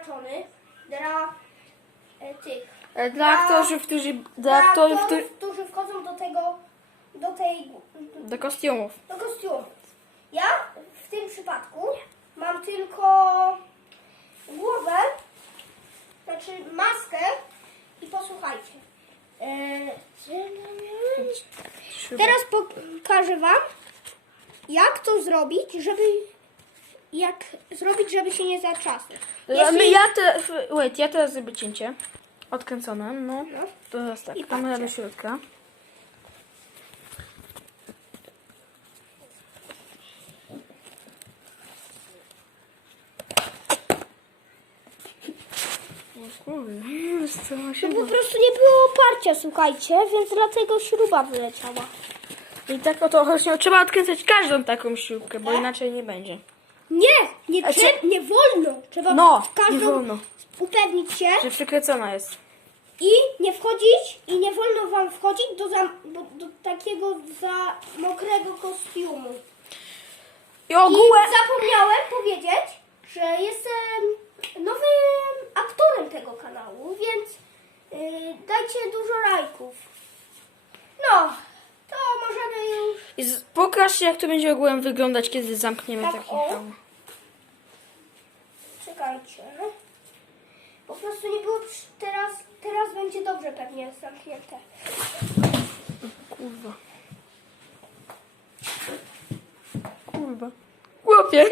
przeznaczony dla e, tych. E, Dla aktorów, którzy... Dla aktorów, którzy... którzy wchodzą do tego, do tej, Do kostiumów. do kostiumu. Ja w tym przypadku mam tylko głowę, znaczy maskę i posłuchajcie. E, Teraz pokażę wam, jak to zrobić, żeby jak zrobić, żeby się nie zatrzasnął. Ja, my, ja, te, wait, ja teraz zrobię cięcie. Odkręcone, no. No. To teraz tak, I kamera do środka. No po prostu nie było oparcia, słuchajcie, więc dlatego śruba wyleciała. I tak oto właśnie trzeba odkręcać każdą taką śrubkę, bo Tak? inaczej nie będzie. Nie, nie, A trze- czy- nie wolno. Trzeba No, w każdą nie wolno. upewnić się Że przykręcona jest. i nie wchodzić i nie wolno wam wchodzić do, za, do, do takiego za mokrego kostiumu. I I ogółem... zapomniałem powiedzieć, że jestem nowym aktorem tego kanału, więc yy, dajcie dużo lajków. No, to możemy już... I z- pokaż jak to będzie ogółem wyglądać, kiedy zamkniemy Tak, taki o. hełm. Czekajcie. Po prostu nie było teraz, teraz będzie dobrze pewnie zamknięte. Kurwa. Kurwa. Chłopie.